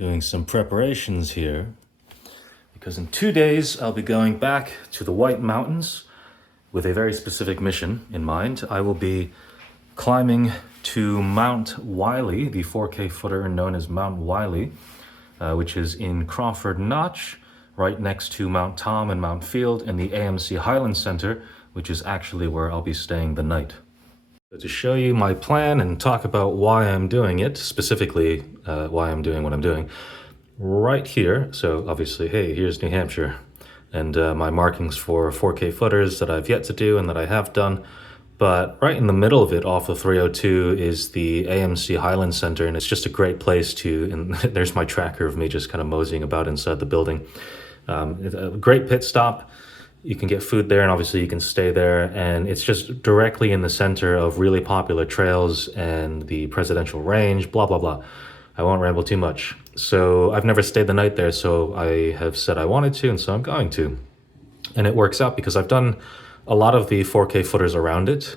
doing some preparations here because in 2 days I'll be going back to the White Mountains with a very specific mission in mind. I will be climbing to Mount Willey, the 4K footer known as Mount Willey, which is in Crawford Notch, right next to Mount Tom and Mount Field, and the AMC Highland Center, which is actually where I'll be staying the night. So to show you my plan and talk about why I'm doing it, specifically why I'm doing what I'm doing, right here, so obviously, hey, here's New Hampshire, and my markings for 4K footers that I've yet to do and that I have done. But right in the middle of it, off the 302, is the AMC Highland Center, and it's just a great place to, and there's my tracker of me just kind of moseying about inside the building. It's a great pit stop. You can get food there, and obviously you can stay there, and it's just directly in the center of really popular trails and the presidential range, blah, blah, blah. I won't ramble too much. So I've never stayed the night there, so I have said I wanted to, and so I'm going to. And it works out because I've done a lot of the 4K footers around it.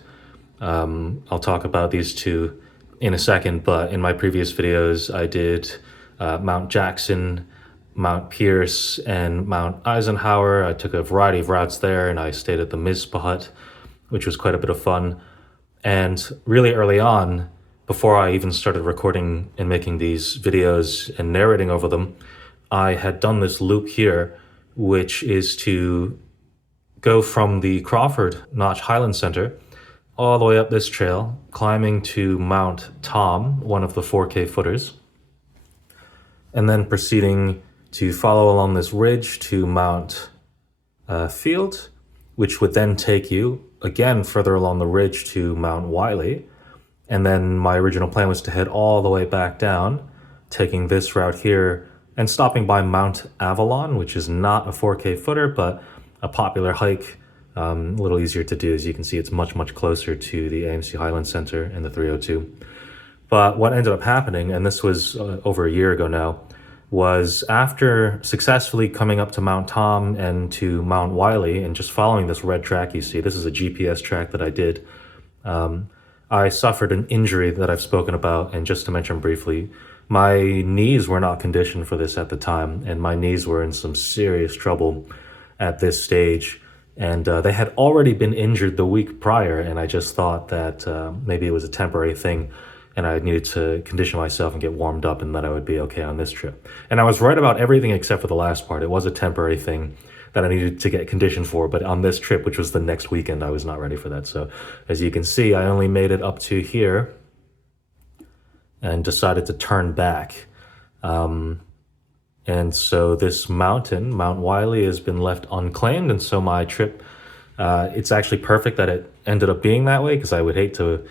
I'll talk about these two in a second, but in my previous videos, I did Mount Jackson, Mount Pierce, and Mount Eisenhower. I took a variety of routes there, and I stayed at the Mizpah Hut, which was quite a bit of fun. And really early on, before I even started recording and making these videos and narrating over them, I had done this loop here, which is to go from the Crawford Notch Highland Center all the way up this trail, climbing to Mount Tom, one of the 4K footers, and then proceeding to follow along this ridge to Mount Field, which would then take you again further along the ridge to Mount Willey. And then my original plan was to head all the way back down, taking this route here and stopping by Mount Avalon, which is not a 4K footer, but a popular hike, a little easier to do. As you can see, it's much, much closer to the AMC Highland Center and the 302. But what ended up happening, and this was over a year ago now, was after successfully coming up to Mount Tom and to Mount Willey and just following this red track you see, this is a GPS track that I did, I suffered an injury that I've spoken about, and just to mention briefly, my knees were not conditioned for this at the time, and my knees were in some serious trouble at this stage, and they had already been injured the week prior, and I just thought that maybe it was a temporary thing, and I needed to condition myself and get warmed up, and that I would be okay on this trip. And I was right about everything except for the last part. It was a temporary thing that I needed to get conditioned for, but on this trip, which was the next weekend, I was not ready for that. So as you can see, I only made it up to here and decided to turn back. And so this mountain, Mount Willey, has been left unclaimed, and so my trip, it's actually perfect that it ended up being that way, because I would hate to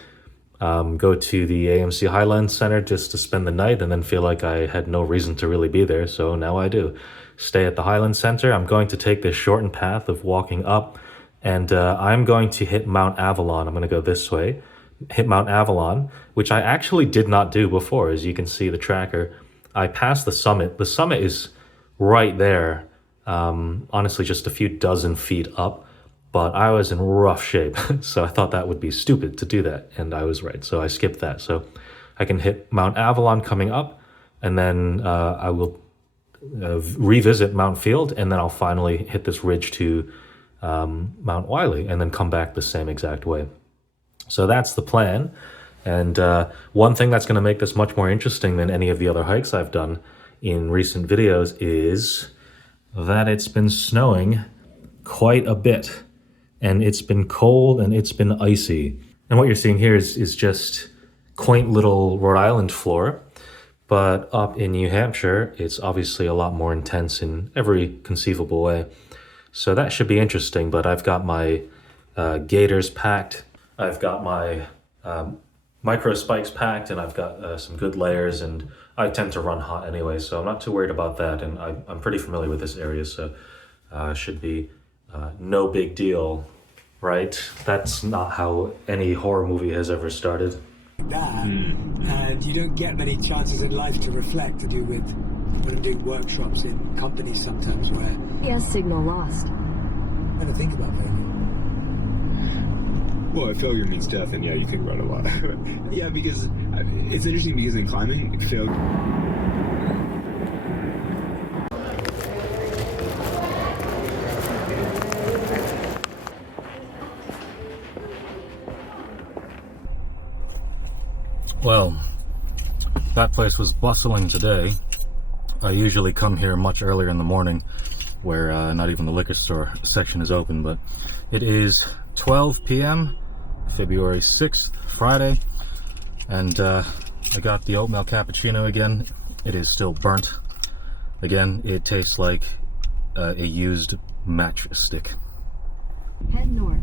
go to the AMC Highland Center just to spend the night and then feel like I had no reason to really be there, so now I do. Stay at the Highland Center. I'm going to take this shortened path of walking up, and I'm going to hit Mount Avalon. I'm going to go this way, hit Mount Avalon, which I actually did not do before. As you can see, the tracker, I passed the summit. The summit is right there, honestly just a few dozen feet up, but I was in rough shape, so I thought that would be stupid to do that, and I was right, so I skipped that. So I can hit Mount Avalon coming up, and then I will revisit Mount Field, and then I'll finally hit this ridge to Mount Willey, and then come back the same exact way. So that's the plan. And one thing that's going to make this much more interesting than any of the other hikes I've done in recent videos is that it's been snowing quite a bit, and it's been cold and it's been icy. And what you're seeing here is just quaint little Rhode Island floor. But up in New Hampshire, it's obviously a lot more intense in every conceivable way. So that should be interesting, but I've got my gaiters packed. I've got my micro spikes packed, and I've got some good layers, and I tend to run hot anyway, so I'm not too worried about that, and I'm pretty familiar with this area, so should be no big deal, right? That's not how any horror movie has ever started. That, and you don't get many chances in life to reflect, to do with when I'm doing workshops in companies sometimes where Yes, signal lost. I don't think about failure. Well, if failure means death, then yeah, you think about it a lot. Yeah, because it's interesting, because in climbing, failure... Well, that place was bustling today. I usually come here much earlier in the morning where not even the liquor store section is open, but it is 12 p.m. February 6th, Friday, and I got the oatmeal cappuccino again. It is still burnt. Again, it tastes like a used mattress stick. Head north.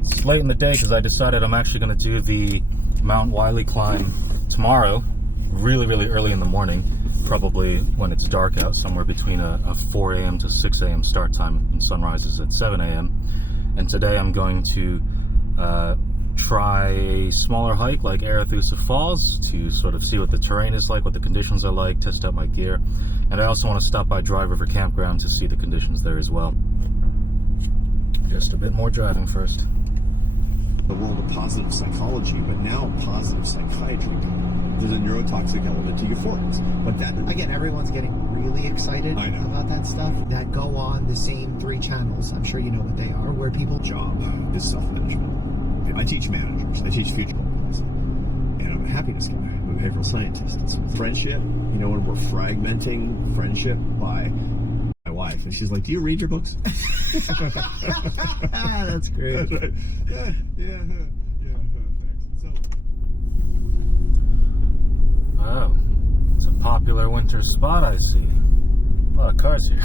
It's late in the day because I decided I'm actually going to do the Mount Willey climb tomorrow, really early in the morning, probably when it's dark out, somewhere between a 4 a.m. to 6 a.m. start time, and sunrise is at 7 a.m. And today I'm going to try a smaller hike like Arethusa Falls to sort of see what the terrain is like, what the conditions are like, test out my gear. And I also want to stop by Dry River Campground to see the conditions there as well. Just a bit more driving first. The world of positive psychology, but now positive psychiatry. There's a neurotoxic element to euphorics. But that, again, everyone's getting really excited about that stuff that go on the same 3 channels. I'm sure you know what they are, where people job is self-management. I teach managers. I teach future employees. And I'm a happiness guy. I'm a behavioral scientist. It's friendship. You know, when we're fragmenting friendship by my wife, and she's like, "Do you read your books?" That's great. That's right. Yeah. Thanks. So. Wow, it's a popular winter spot, I see. A lot of cars here.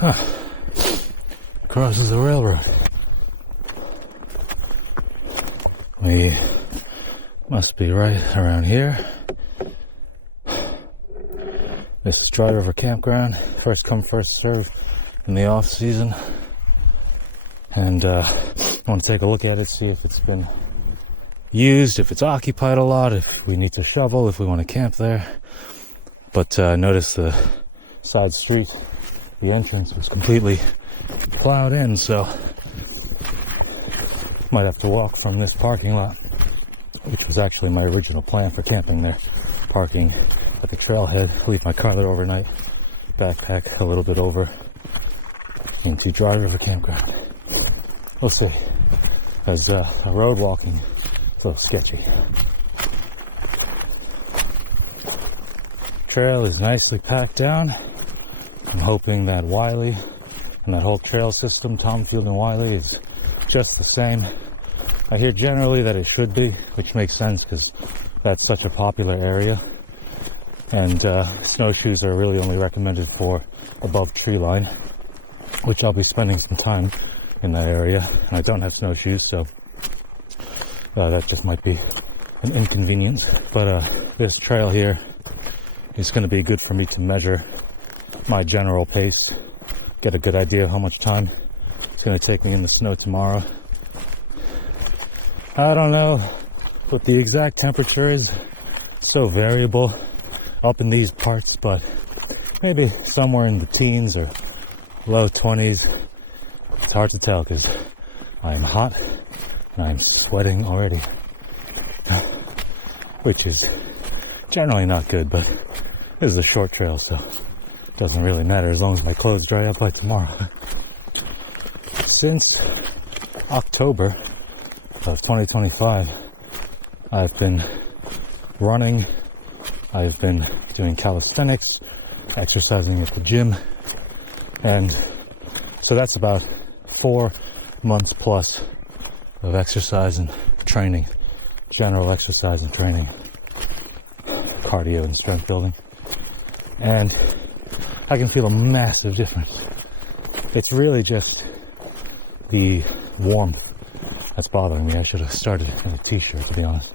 Huh. Crosses the railroad. We must be right around here. This is Dry River Campground. First come, first serve in the off season. And I want to take a look at it, see if it's been used, if it's occupied a lot, if we need to shovel, if we want to camp there. But notice the side street. The entrance was completely plowed in, so might have to walk from this parking lot, which was actually my original plan for camping there. Parking at the trailhead, leave my car there overnight, backpack a little bit over into Dry River Campground. We'll see. As road walking, it's a little sketchy. Trail is nicely packed down. I'm hoping that Willey and that whole trail system, Tomfield and Willey, is just the same. I hear generally that it should be, which makes sense because that's such a popular area. And snowshoes are really only recommended for above tree line, which I'll be spending some time in that area. And I don't have snowshoes, so that just might be an inconvenience. But this trail here is going to be good for me to measure my general pace, get a good idea of how much time it's going to take me in the snow tomorrow. I don't know what the exact temperature is. It's so variable up in these parts, but maybe somewhere in the teens or low 20s. It's hard to tell because I am hot and I'm sweating already, which is generally not good, but this is a short trail, so doesn't really matter as long as my clothes dry up by tomorrow. Since October of 2025, I've been running, I've been doing calisthenics, exercising at the gym, and so that's about 4 months plus of exercise and training, general exercise and training, cardio and strength building, and I can feel a massive difference. It's really just the warmth that's bothering me. I should have started in a t-shirt, to be honest.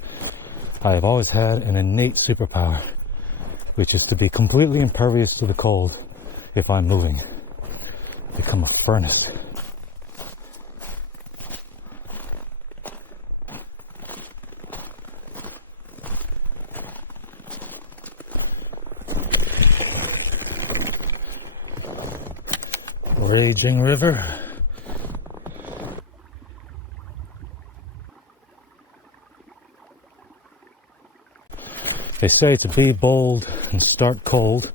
I have always had an innate superpower, which is to be completely impervious to the cold if I'm moving. Become a furnace. raging river. They say to be bold and start cold,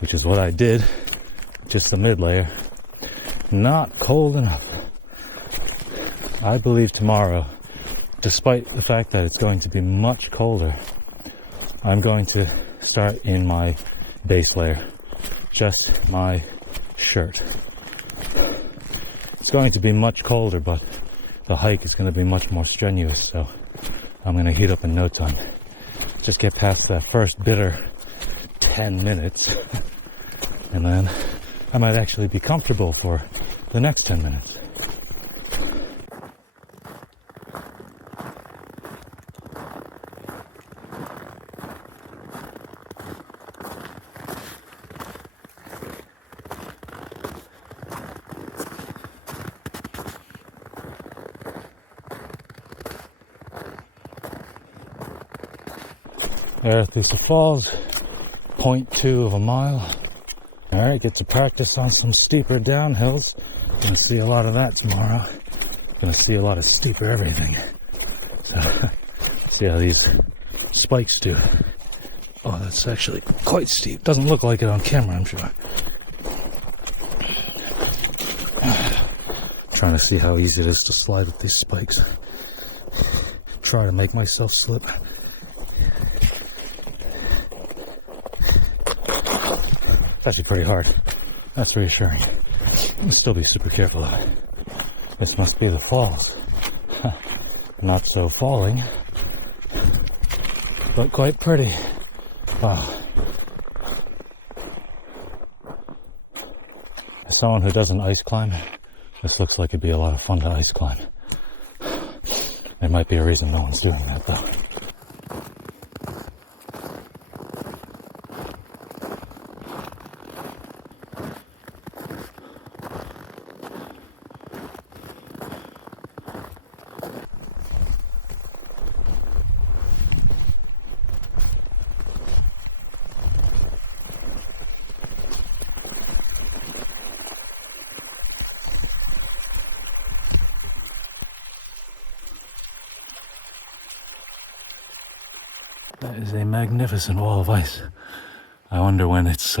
which is what I did, just the mid-layer. Not cold enough. I believe tomorrow, despite the fact that it's going to be much colder, I'm going to start in my base layer, just my shirt. It's going to be much colder, but the hike is going to be much more strenuous, so I'm going to heat up in no time. Just get past that first bitter 10 minutes, and then I might actually be comfortable for the next 10 minutes. Arethusa Falls, 0.2 of a mile. Alright, get to practice on some steeper downhills. Gonna see a lot of that tomorrow. Gonna see a lot of steeper everything. So, see how these spikes do. Oh, that's actually quite steep. Doesn't look like it on camera, I'm sure. Trying to see how easy it is to slide with these spikes. Try to make myself slip. It's actually pretty hard. That's reassuring. I'll still be super careful though. This must be the falls. Not so falling, but quite pretty. Wow. As someone who doesn't ice climb, this looks like it'd be a lot of fun to ice climb. There might be a reason no one's doing that though. That is a magnificent wall of ice. I wonder when it's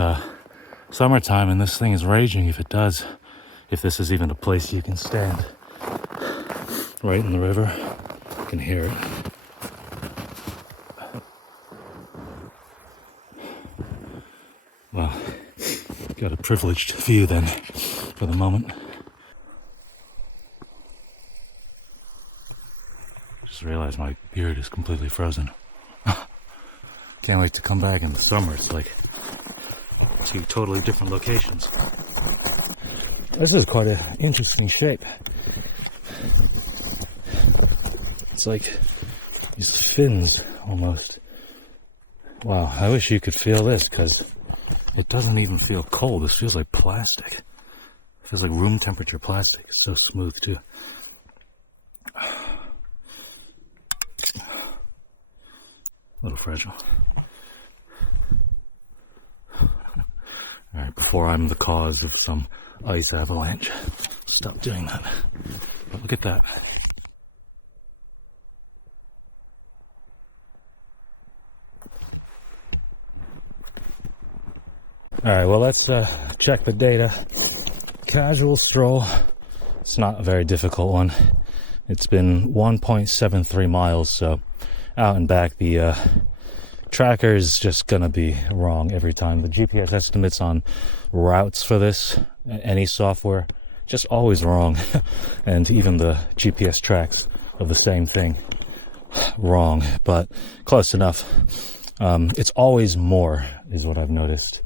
summertime and this thing is raging, if it does, if this is even a place you can stand. Right in the river. You can hear it. Well, got a privileged view then for the moment. Just realized my beard is completely frozen. Can't wait to come back in the summer. It's like two totally different locations. This is quite an interesting shape. It's like these fins almost. Wow, I wish you could feel this because it doesn't even feel cold. This feels like plastic. It feels like room temperature plastic. It's so smooth too. A little fragile. Alright, before I'm the cause of some ice avalanche. Stop doing that. But look at that. Alright, well let's check the data. Casual stroll. It's not a very difficult one. It's been 1.73 miles, so out and back the tracker is just gonna be wrong every time. The GPS estimates on routes for this, any software, just always wrong. And even the GPS tracks of the same thing, wrong, but close enough. It's always more, is what I've noticed.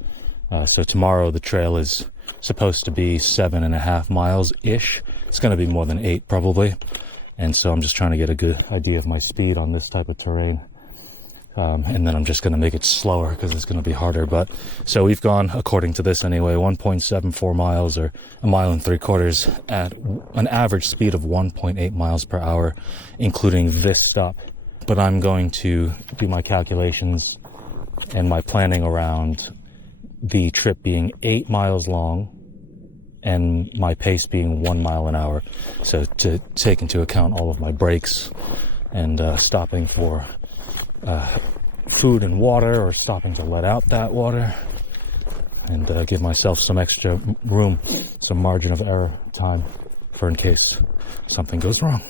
So tomorrow the trail is supposed to be 7.5 miles-ish. It's gonna be more than 8 probably. And so I'm just trying to get a good idea of my speed on this type of terrain. And then I'm just going to make it slower because it's going to be harder. But so we've gone, according to this anyway, 1.74 miles or 1.75 miles at an average speed of 1.8 miles per hour, including this stop. But I'm going to do my calculations and my planning around the trip being 8 miles long and my pace being 1 mile an hour. So to take into account all of my breaks and stopping for food and water, or stopping to let out that water, and give myself some extra room, some margin of error time for in case something goes wrong.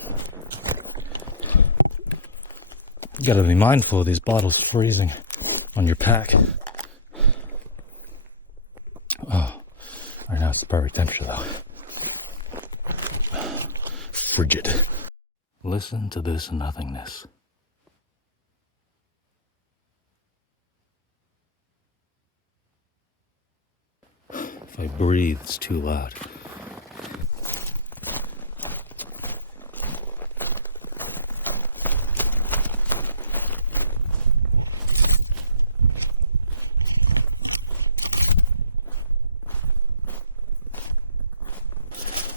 You gotta be mindful of these bottles freezing on your pack. Oh, right now it's the perfect temperature though. Frigid. Listen to this nothingness. If I breathe, it's too loud.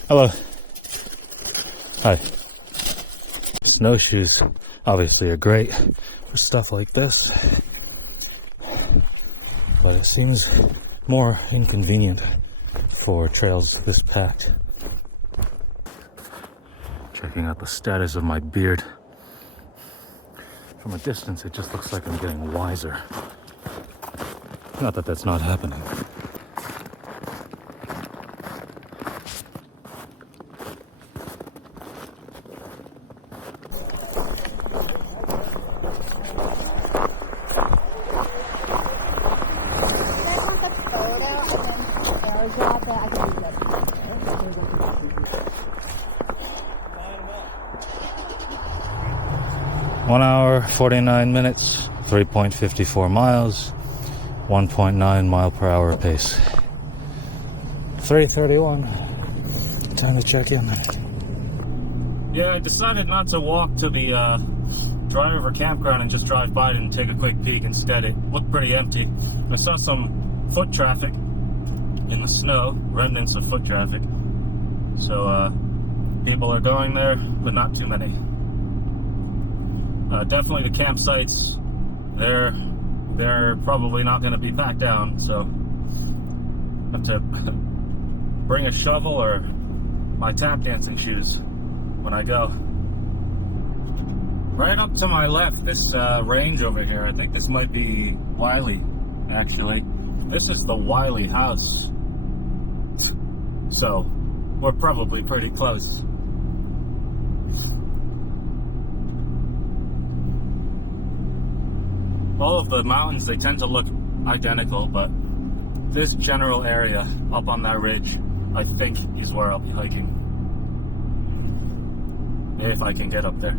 Hello. Hi. Snowshoes obviously are great for stuff like this, but it seems more inconvenient for trails this packed. Checking out the status of my beard. From a distance, it just looks like I'm getting wiser. Not that that's not happening. One hour, 49 minutes, 3.54 miles, 1.9 mile per hour pace. 3:31. Time to check in. Yeah, I decided not to walk to the dry river campground and just drive by it and take a quick peek. Instead, it looked pretty empty. I saw some foot traffic in the snow, remnants of foot traffic. So people are going there, but not too many. Definitely the campsites, they're probably not going to be packed down, so I have to bring a shovel or my tap dancing shoes when I go. Right up to my left, this range over here, I think this might be Willey, actually. This is the Willey house. So, we're probably pretty close. All of the mountains, they tend to look identical, but this general area up on that ridge, I think, is where I'll be hiking. If I can get up there.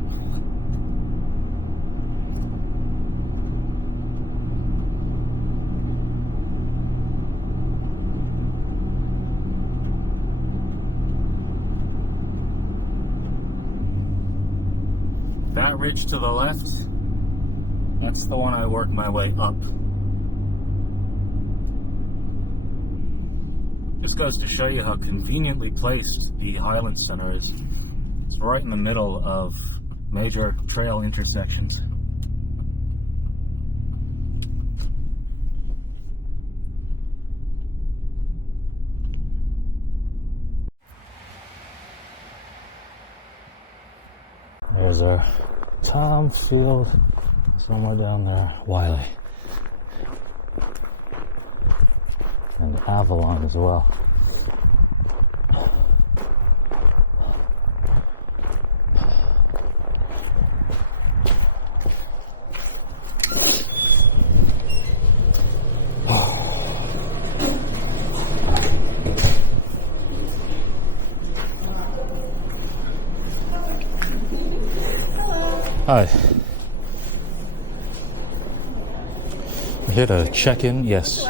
That ridge to the left, that's the one I work my way up. Just goes to show you how conveniently placed the Highland Center is. It's right in the middle of major trail intersections. There's our Tom Field, somewhere down there, Willey. And Avalon as well. Hi. We're here to check in, yes.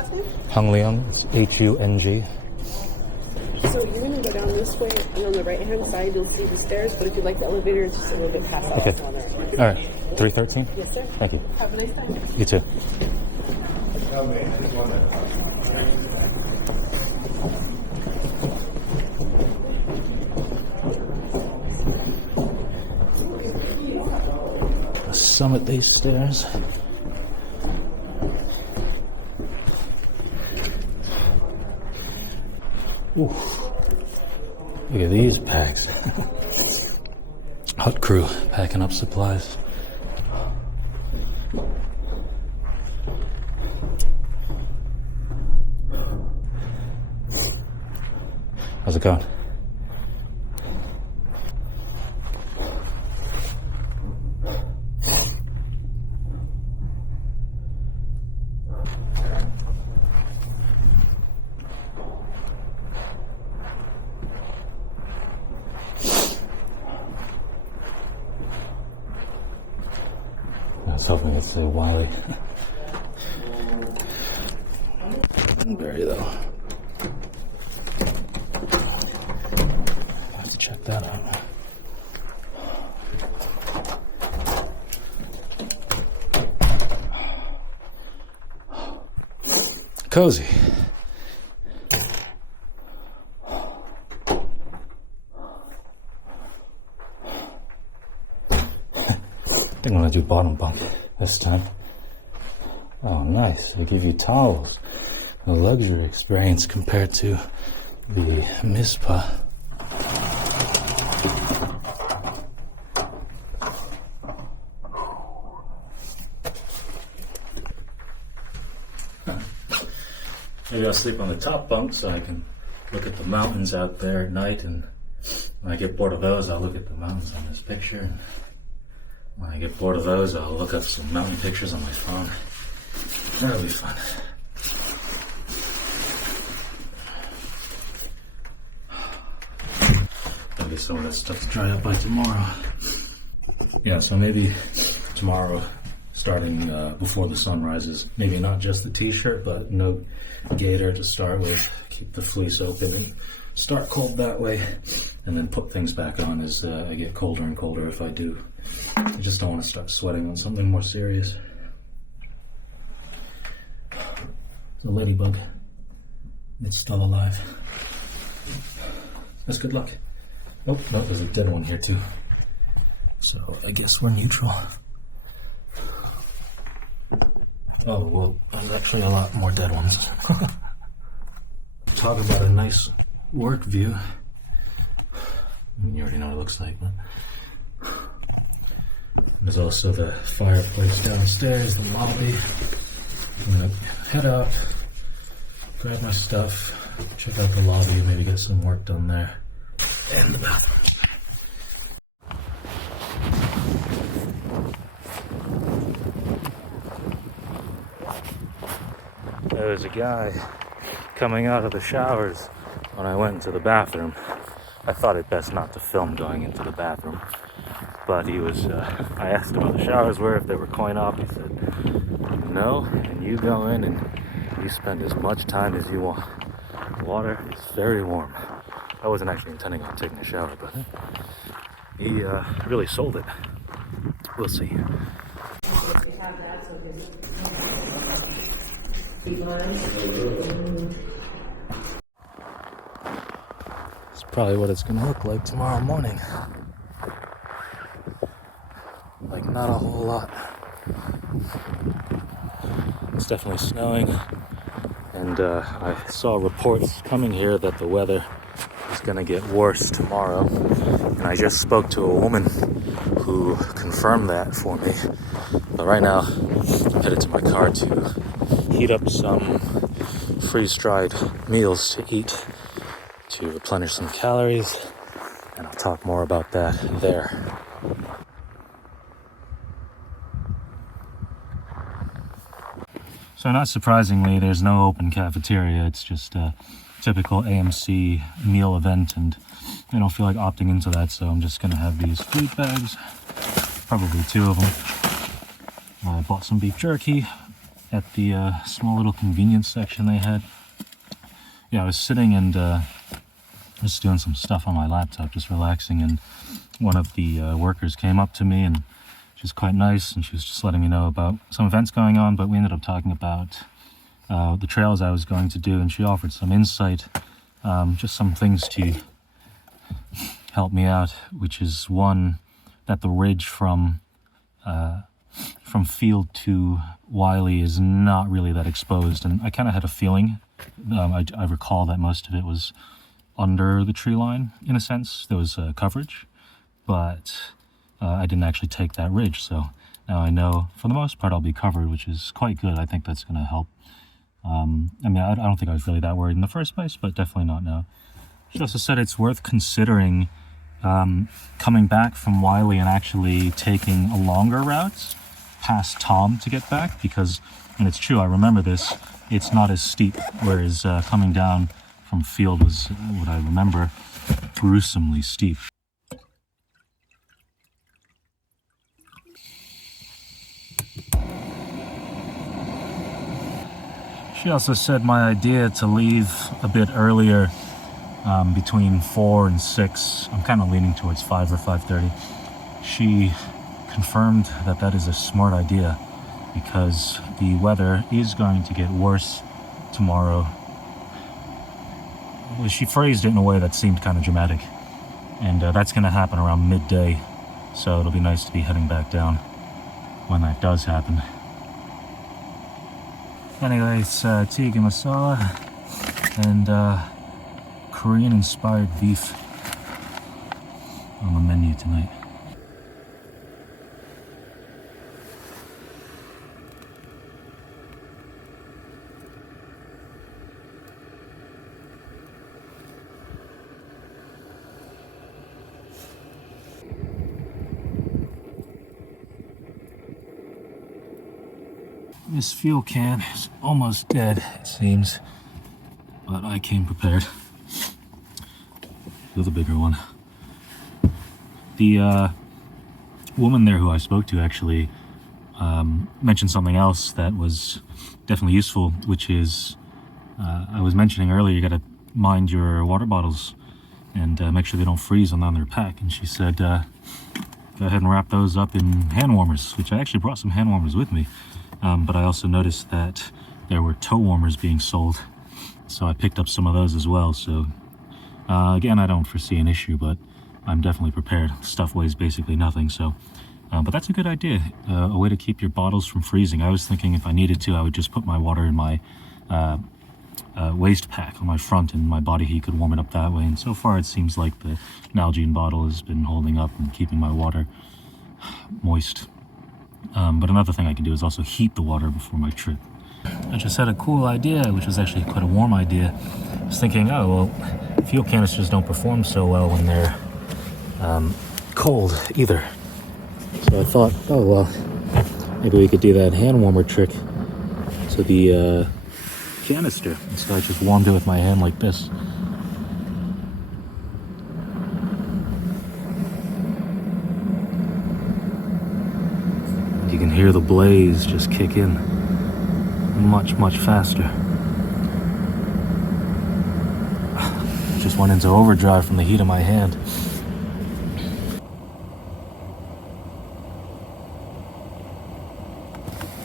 Hung-Liang, it's H-U-N-G. So you're going to go down this way, and on the right-hand side you'll see the stairs, but if you'd like the elevator, it's just a little bit past that. Okay. All right. 313? Yes, sir. Thank you. Have a nice time. You too. Summit these stairs. Ooh. Look at these packs. Hut crew packing up supplies. How's it going? I was hoping it's Willey. Berry though. I have to check that out. Cozy. I think I'm gonna do bottom bunk this time. Oh, nice. They give you towels. A luxury experience compared to the Mizpah. Maybe I'll sleep on the top bunk so I can look at the mountains out there at night, and when I get bored of those, I'll look at the mountains on this picture. And when I get bored of those, I'll look up some mountain pictures on my phone. That'll be fun. There'll be some of that stuff to dry up by tomorrow. Yeah, so maybe tomorrow, starting before the sun rises, maybe not just the t-shirt, but no gaiter to start with. Keep the fleece open and start cold that way, and then put things back on as I get colder and colder if I do. I just don't want to start sweating on something more serious. It's a ladybug. It's still alive. That's good luck. Oh, no, there's a dead one here too. So I guess we're neutral. Oh, well, there's actually a lot more dead ones. Talk about a nice work view. I mean, you already know what it looks like, but there's also the fireplace downstairs, the lobby. I'm gonna head up, grab my stuff, check out the lobby, maybe get some work done there, and the bathroom. There was a guy coming out of the showers when I went into the bathroom. I thought it best not to film going into the bathroom, but he was, I asked him how the showers were, if they were coin op. He said, no, and you go in and you spend as much time as you want. The water is very warm. I wasn't actually intending on taking a shower, but he really sold it. We'll see. It's probably what it's gonna look like tomorrow morning. Like, not a whole lot. It's definitely snowing, and I saw reports coming here that the weather is gonna get worse tomorrow, and I just spoke to a woman who confirmed that for me. But right now, I'm headed to my car to heat up some freeze-dried meals to eat to replenish some calories, and I'll talk more about that there. So not surprisingly, there's no open cafeteria. It's just a typical AMC meal event, and I don't feel like opting into that, so I'm just gonna have these food bags, probably 2 of them. I bought some beef jerky at the small little convenience section they had. Yeah, I was sitting and just doing some stuff on my laptop, just relaxing, and one of the workers came up to me, and she was quite nice, and she was just letting me know about some events going on, but we ended up talking about the trails I was going to do, and she offered some insight, just some things to help me out, which is one, that the ridge from field to Willey is not really that exposed, and I kind of had a feeling. I recall that most of it was under the tree line, in a sense. There was coverage, but I didn't actually take that ridge, so now I know for the most part I'll be covered, which is quite good. I think that's going to help. I mean, I don't think I was really that worried in the first place, but definitely not now. She also said it's worth considering coming back from Willey and actually taking a longer route past Tom to get back, because, and it's true, I remember this, it's not as steep, whereas coming down from field was, what I remember, gruesomely steep. She also said my idea to leave a bit earlier, between 4 and 6, I'm kind of leaning towards 5 or 5:30. She confirmed that that is a smart idea because the weather is going to get worse tomorrow. She phrased it in a way that seemed kind of dramatic, and that's going to happen around midday, so it'll be nice to be heading back down when that does happen. Anyway, it's tikka masala and Korean-inspired beef on the menu tonight. This fuel can is almost dead, it seems, but I came prepared with a bigger one. The woman there who I spoke to actually mentioned something else that was definitely useful, which is, I was mentioning earlier, you gotta mind your water bottles and make sure they don't freeze on their pack, and she said go ahead and wrap those up in hand warmers, which I actually brought some hand warmers with me. But I also noticed that there were toe warmers being sold, so I picked up some of those as well. So again, I don't foresee an issue, but I'm definitely prepared. Stuff weighs basically nothing, so but that's a good idea, a way to keep your bottles from freezing. I was thinking if I needed to, I would just put my water in my waist pack on my front, and my body heat could warm it up that way. And so far it seems like the Nalgene bottle has been holding up and keeping my water moist. But another thing I can do is also heat the water before my trip. I just had a cool idea, which was actually quite a warm idea. I was thinking, oh, well, fuel canisters don't perform so well when they're cold either. So I thought, oh, well, maybe we could do that hand warmer trick to the canister. And so I just warmed it with my hand like this. You can hear the blaze just kick in much, much faster. Just went into overdrive from the heat of my hand.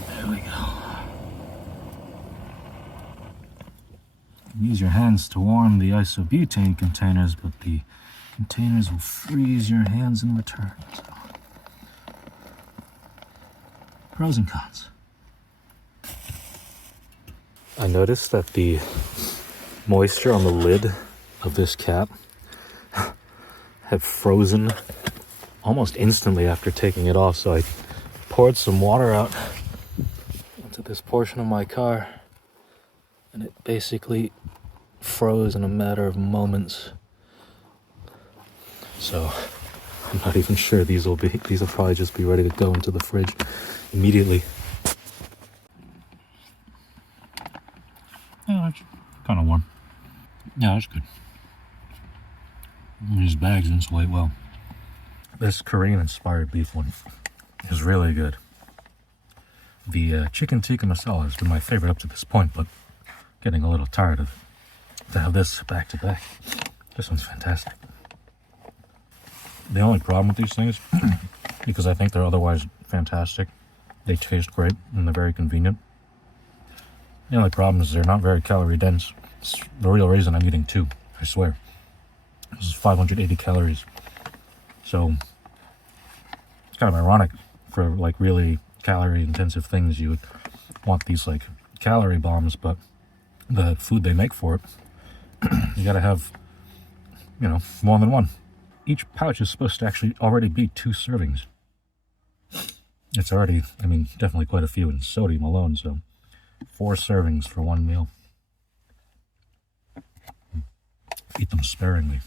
There we go. You can use your hands to warm the isobutane containers, but the containers will freeze your hands in return. So. Pros and cons. I noticed that the moisture on the lid of this cap had frozen almost instantly after taking it off, so I poured some water out into this portion of my car, and it basically froze in a matter of moments. So I'm not even sure these will probably just be ready to go into the fridge immediately. Yeah, it's kind of warm. Yeah, that's good. These bags insulate well. This Korean-inspired beef one is really good. The chicken tikka masala has been my favorite up to this point, but getting a little tired of it. To have this back to back, this one's fantastic. The only problem with these things, because I think they're otherwise fantastic, they taste great and they're very convenient. The only problem is they're not very calorie dense. It's the real reason I'm eating two, I swear. This is 580 calories. So it's kind of ironic for like really calorie intensive things. You would want these like calorie bombs, but the food they make for it, you gotta have you know, more than one. Each pouch is supposed to actually already be 2 servings. It's already, I mean, definitely quite a few in sodium alone, so 4 servings for one meal. Eat them sparingly.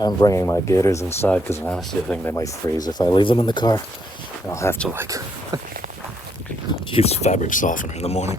I'm bringing my gators inside because honestly I think they might freeze if I leave them in the car. I'll have to like use fabric softener in the morning.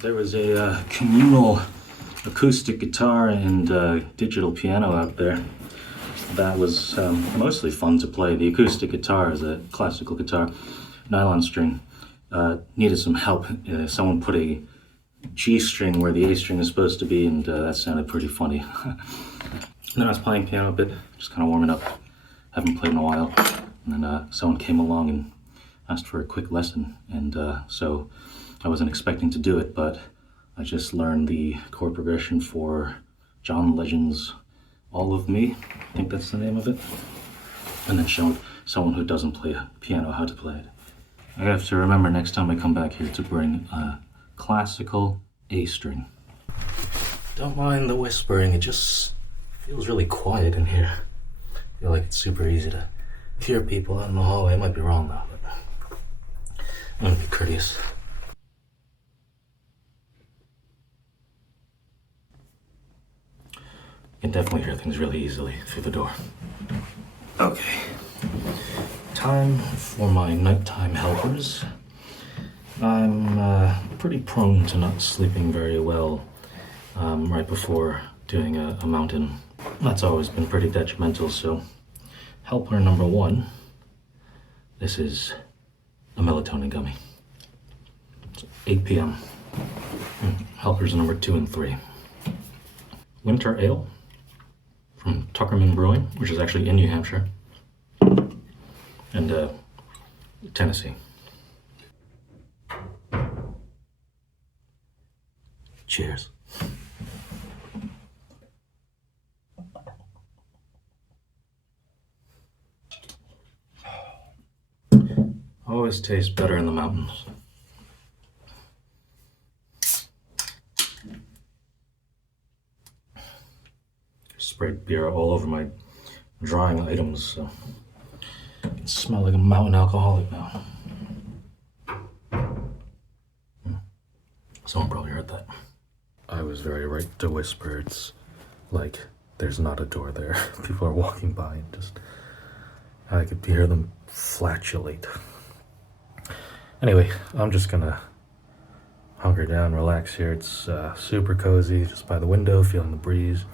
There was a communal acoustic guitar and digital piano out there. That was mostly fun to play. The acoustic guitar is a classical guitar, nylon string. Needed some help. Someone put a G string where the A string is supposed to be, and that sounded pretty funny. And then I was playing piano a bit, just kind of warming up. Haven't played in a while. And then someone came along and asked for a quick lesson, and so I wasn't expecting to do it, but I just learned the chord progression for John Legend's All of Me, I think that's the name of it, and then showed someone who doesn't play piano how to play it. I have to remember next time I come back here to bring a classical A string. Don't mind the whispering, it just feels really quiet in here. I feel like it's super easy to hear people out in the hallway. I might be wrong though, but I'm gonna be courteous. You can definitely hear things really easily through the door. Okay. Time for my nighttime helpers. I'm pretty prone to not sleeping very well right before doing a mountain. That's always been pretty detrimental, so helper number 1, this is a melatonin gummy. It's 8 p.m. Helpers number 2 and 3. Winter ale from Tuckerman Brewing, which is actually in New Hampshire, and Tennessee. Cheers. Always tastes better in the mountains. Sprayed beer all over my drying items, so I can smell like a mountain alcoholic now. Someone probably heard that. I was very right to whisper. It's like there's not a door there. People are walking by and just I could hear them flatulate. Anyway, I'm just gonna hunker down, relax here. It's super cozy, just by the window, feeling the breeze.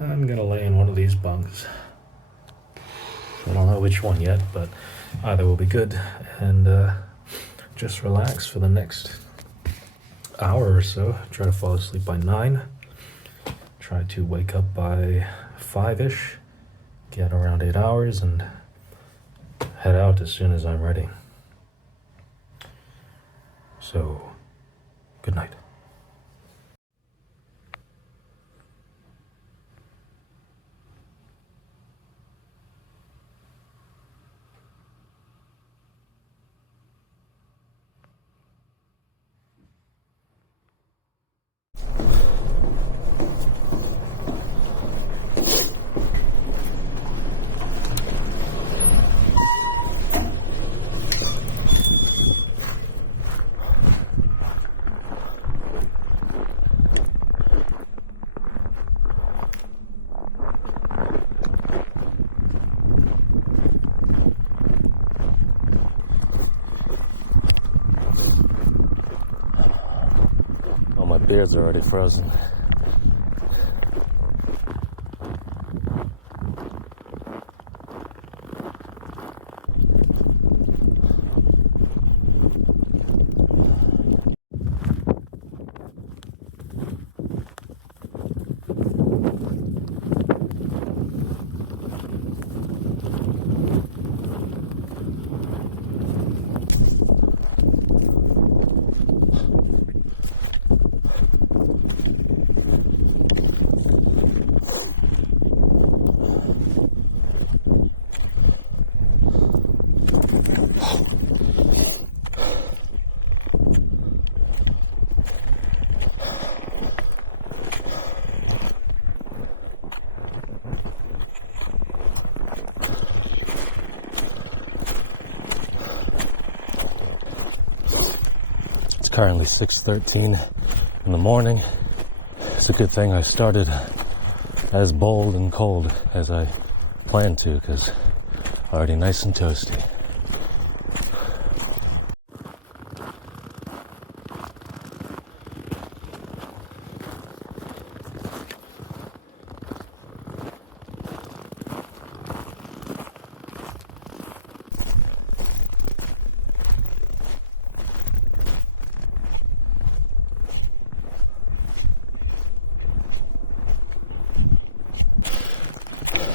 I'm gonna lay in one of these bunks. I don't know which one yet, but either will be good. And just relax for the next hour or so. Try to fall asleep by 9. Try to wake up by 5-ish. Get around 8 hours and head out as soon as I'm ready. So, good night. beards are already frozen. Currently 6:13 in the morning. It's a good thing I started as bold and cold as I planned to, because already nice and toasty.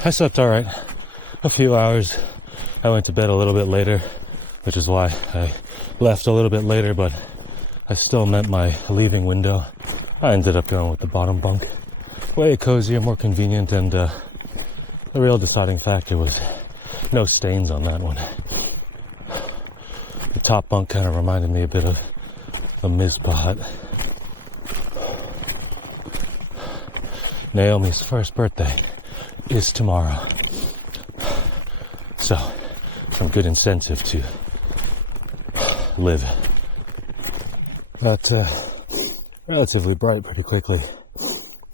I slept alright. A few hours. I went to bed a little bit later, which is why I left a little bit later, but I still met my leaving window. I ended up going with the bottom bunk. Way cozier, more convenient, and the real deciding factor was no stains on that one. The top bunk kind of reminded me a bit of the Mizpah hut. Naomi's first birthday is tomorrow, so some good incentive to live. Got relatively bright pretty quickly.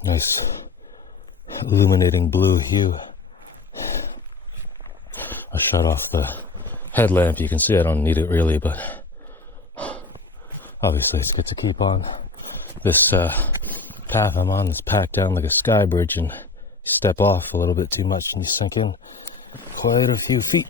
Nice illuminating blue hue. I shut off the headlamp. You can see I don't need it really, but obviously it's good to keep on. This path I'm on is packed down like a sky bridge, and step off a little bit too much and you sink in quite a few feet.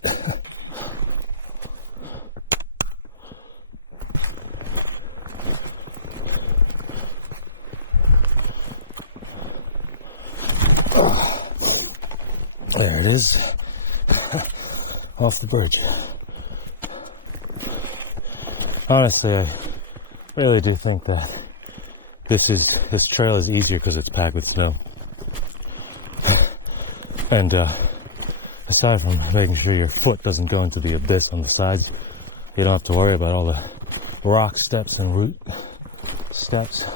There it is. Off the bridge. Honestly, I really do think that this trail is easier because it's packed with snow. And aside from making sure your foot doesn't go into the abyss on the sides, you don't have to worry about all the rock steps and root steps.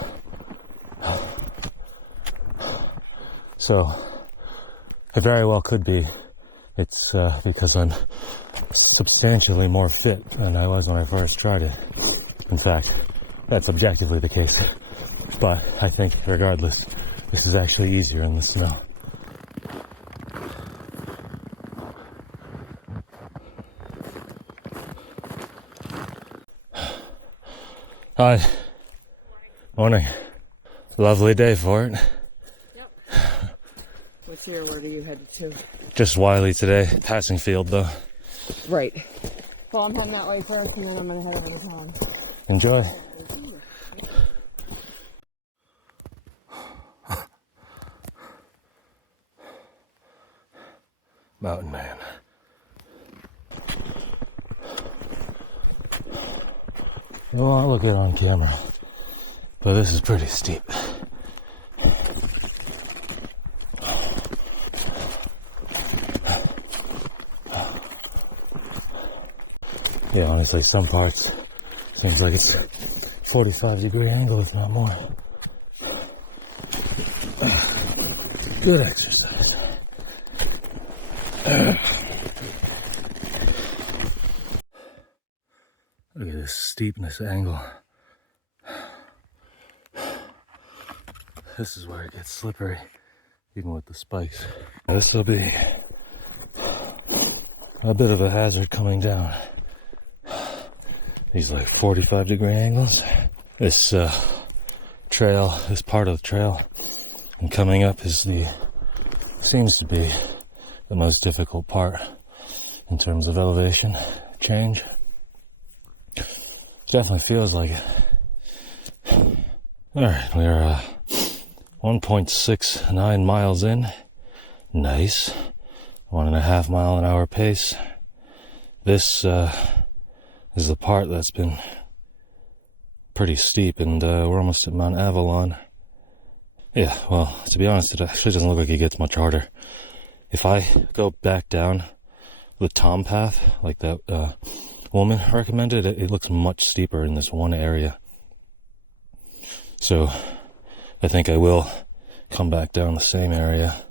So it very well could be it's because I'm substantially more fit than I was when I first tried it. In fact, that's objectively the case. But I think regardless, this is actually easier in the snow. Hi. Morning. Lovely day for it. Yep. What's here? Where are you headed to? Just Willey today. Passing field though. Right. Well, I'm heading that way first, and then I'm gonna head over to town. Enjoy. Mountain man. You won't look it on camera, but this is pretty steep. Yeah, honestly, some parts seems like it's 45-degree angle, if not more. Good exercise. Look at this steepness angle. This is where it gets slippery, even with the spikes. This will be a bit of a hazard coming down. These like 45-degree angles. This trail, this part of the trail, and coming up seems to be the most difficult part in terms of elevation change. Definitely feels like it. Alright, we're 1.69 miles in. Nice. 1.5 mile an hour pace. This is the part that's been pretty steep, and we're almost at Mount Avalon. Yeah, well, to be honest, it actually doesn't look like it gets much harder. If I go back down the Tom path, like that woman recommended, it looks much steeper in this one area. So I think I will come back down the same area.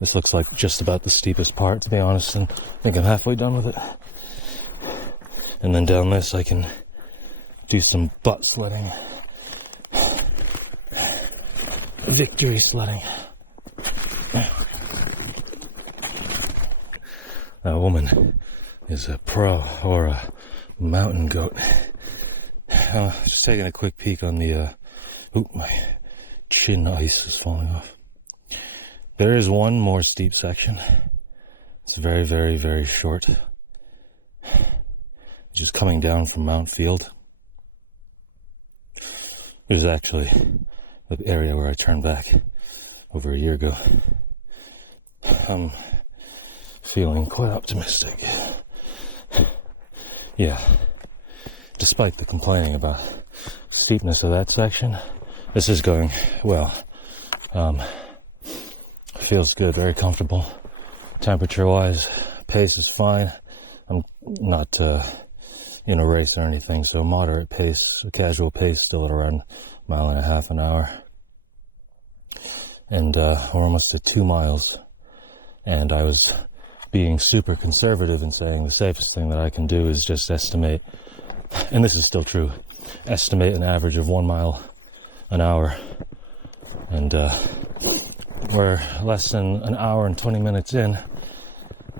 This looks like just about the steepest part, to be honest, and I think I'm halfway done with it. And then down this I can do some butt sledding. Victory sledding. That woman is a pro, or a mountain goat. Just taking a quick peek on the, my chin ice is falling off. There is one more steep section. It's very, very, very short. Just coming down from Mount Field. It was actually the area where I turned back over a year ago. I'm feeling quite optimistic. Yeah. Despite the complaining about steepness of that section, this is going well. Feels good, very comfortable. Temperature-wise, pace is fine. I'm not in a race or anything, so moderate pace, a casual pace, still at around 1.5 miles an hour. And we're almost at 2 miles. And I was being super conservative in saying the safest thing that I can do is just estimate, and this is still true, estimate an average of 1 mile an hour. And we're less than an hour and 20 minutes in,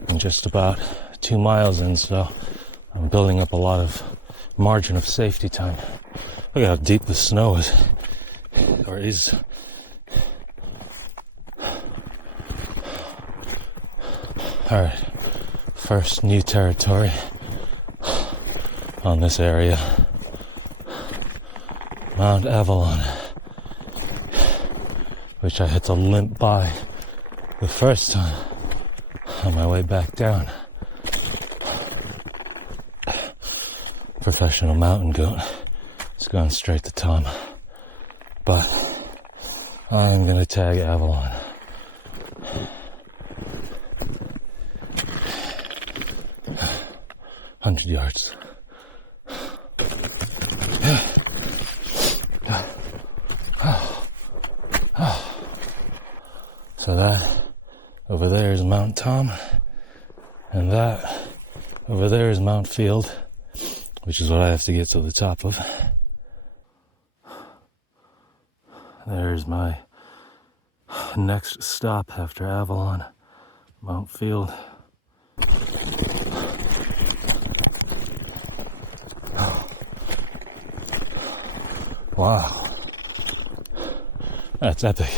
and just about 2 miles in, so I'm building up a lot of margin of safety time. Look at how deep the snow is, or is. Alright, first new territory on this area. Mount Avalon, which I had to limp by the first time on my way back down. Professional mountain goat. It's going straight to Tom. But I'm gonna tag Avalon. 100 yards. So that over there is Mount Tom, and that over there is Mount Field, which is what I have to get to the top of. There's my next stop after Avalon, Mount Field. Wow, that's epic.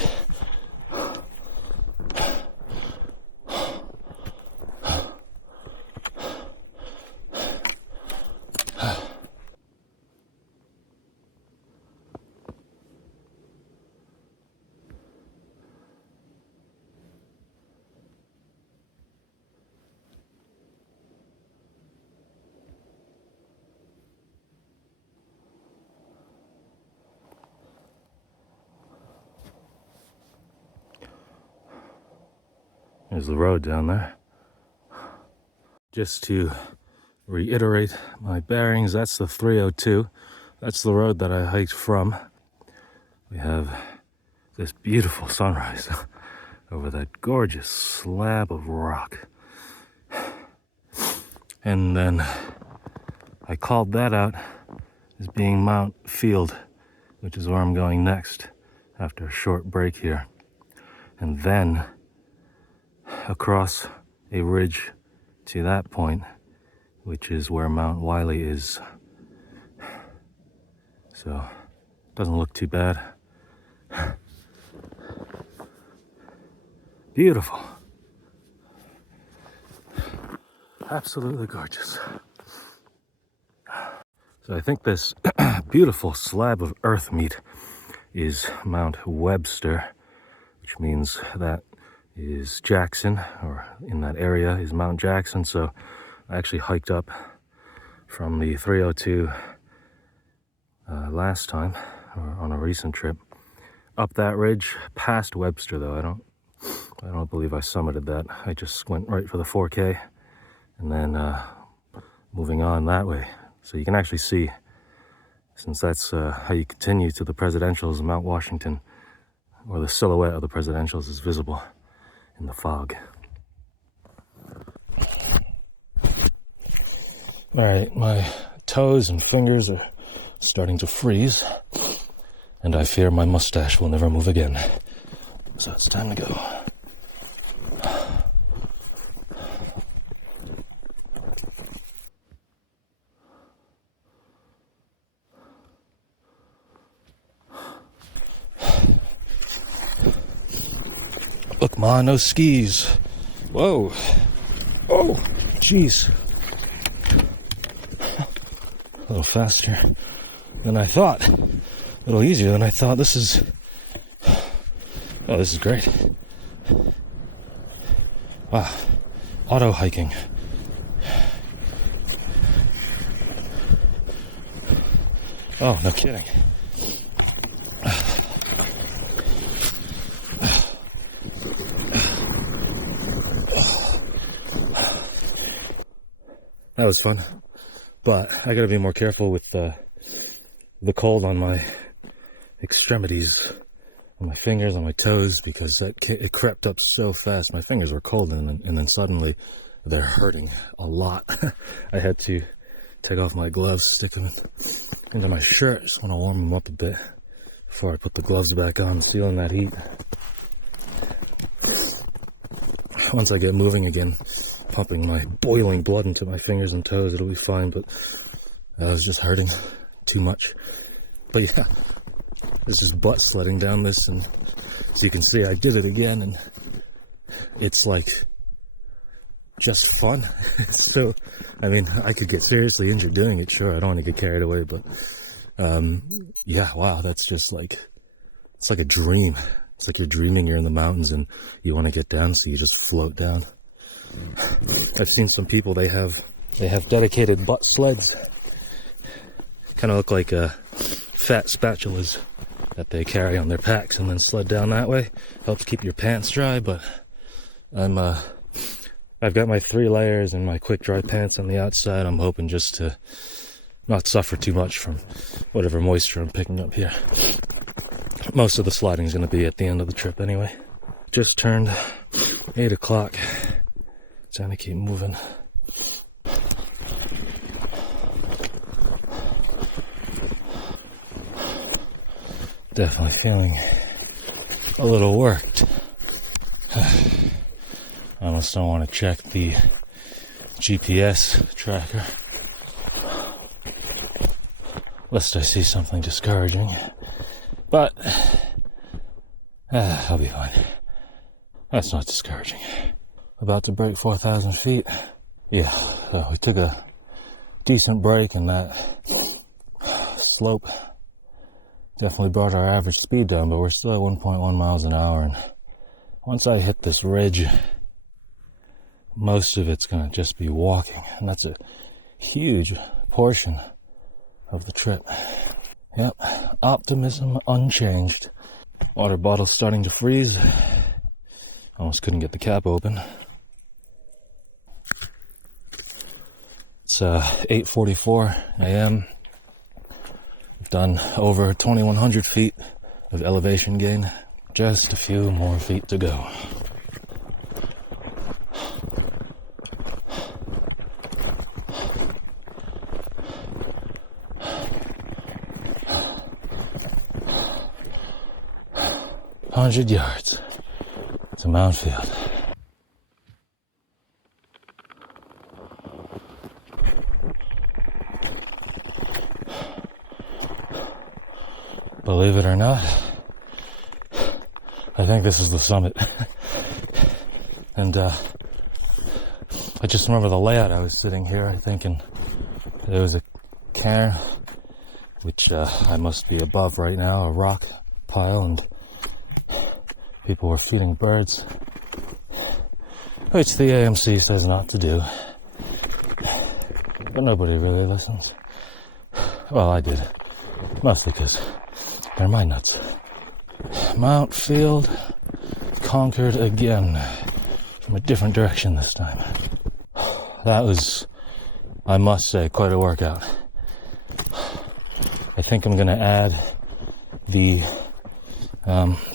There's the road down there. Just to reiterate my bearings, that's the 302. That's the road that I hiked from. We have this beautiful sunrise over that gorgeous slab of rock. And then I called that out as being Mount Field, which is where I'm going next after a short break here. And then across a ridge to that point, which is where Mount Willey is. So Doesn't look too bad. Beautiful. Absolutely gorgeous. So I think this beautiful slab of earth meat is Mount Webster, which means that is Jackson, or in that area is Mount Jackson. So I actually hiked up from the 302 last time, or on a recent trip, up that ridge past Webster. Though I don't believe I summited that. I just went right for the 4K and then moving on that way. So you can actually see, since that's how you continue to the presidentials, Mount Washington, or the silhouette of the presidentials is visible in the fog. All right, my toes and fingers are starting to freeze, and I fear my mustache will never move again. So it's time to go. Look, Ma, no skis. Whoa. Oh, jeez. A little faster than I thought. A little easier than I thought. This is great. Wow. Auto hiking. Oh, no kidding. That was fun, but I gotta be more careful with the cold on my extremities, on my fingers, on my toes, because it crept up so fast. My fingers were cold, and then suddenly they're hurting a lot. I had to take off my gloves, stick them into my shirt. Just want to warm them up a bit before I put the gloves back on, sealing that heat. Once I get moving again, pumping my boiling blood into my fingers and toes, it'll be fine, but I was just hurting too much. But yeah, this is butt sledding down this, and as you can see, I did it again, and it's like just fun. So, I mean, I could get seriously injured doing it, sure, I don't want to get carried away, but yeah, wow, that's just like, it's like a dream. It's like you're dreaming you're in the mountains and you want to get down, so you just float down. I've seen some people, they have dedicated butt sleds. Kind of look like fat spatulas that they carry on their packs and then sled down that way. Helps keep your pants dry, but I've got my 3 layers and my quick dry pants on the outside. I'm hoping just to not suffer too much from whatever moisture I'm picking up here. Most of the sliding is going to be at the end of the trip anyway. Just turned 8 o'clock. Time to keep moving. Definitely feeling a little worked. I almost don't want to check the GPS tracker, lest I see something discouraging. But I'll be fine. That's not discouraging. About to break 4,000 feet. Yeah, so we took a decent break, and that slope definitely brought our average speed down, but we're still at 1.1 miles an hour. And once I hit this ridge, most of it's going to just be walking, and that's a huge portion of the trip. Yep, optimism unchanged. Water bottle starting to freeze. Almost couldn't get the cap open. It's 8:44 a.m. We've done over 2,100 feet of elevation gain. Just a few more feet to go. "100 yards to Mount Field." Believe it or not, I think this is the summit. And I just remember the layout. I was sitting here thinking there was a cairn, which I must be above right now, a rock pile, and people were feeding birds, which the AMC says not to do. But nobody really listens. Well, I did. Mostly because they're my nuts. Mount Field conquered again. From a different direction this time. That was, I must say, quite a workout. I think I'm gonna add the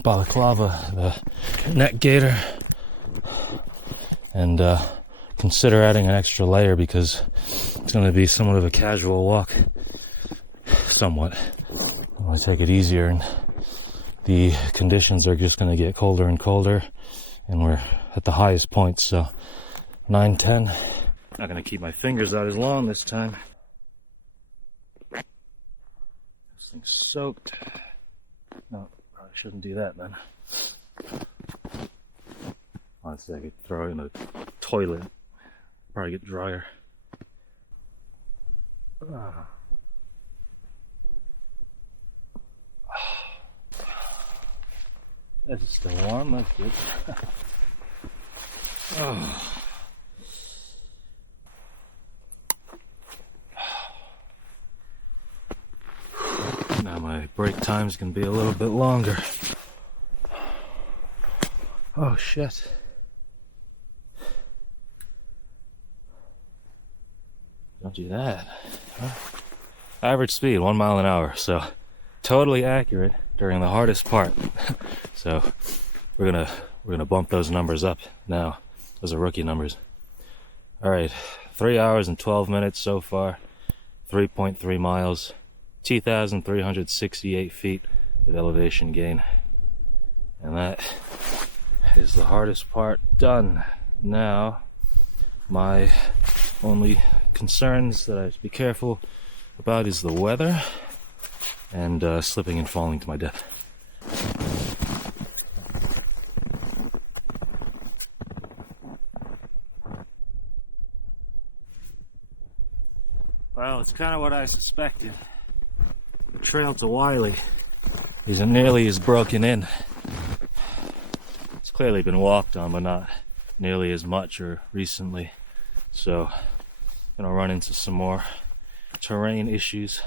balaclava, the neck gaiter, and consider adding an extra layer because it's gonna be somewhat of a casual walk. Somewhat. I'm gonna take it easier, and the conditions are just gonna get colder and colder, and we're at the highest point, so 9, 10. Not gonna keep my fingers out as long this time. This thing's soaked. No, probably shouldn't do that then. Honestly, I could throw it in the toilet. Probably get drier. This is still warm, that's good. Oh. Now my break times can be a little bit longer. Oh shit. Don't do that. Huh? Average speed, 1 mile an hour, so totally accurate during the hardest part. So we're gonna bump those numbers up now. Those are rookie numbers. All right, 3 hours and 12 minutes so far, 3.3 miles, 2,368 feet of elevation gain. And that is the hardest part done. Now, my only concerns that I have to be careful about is the weather and slipping and falling to my death. Well, it's kind of what I suspected. The trail to Willey isn't nearly as broken in. It's clearly been walked on, but not nearly as much or recently. So, I'm gonna run into some more terrain issues.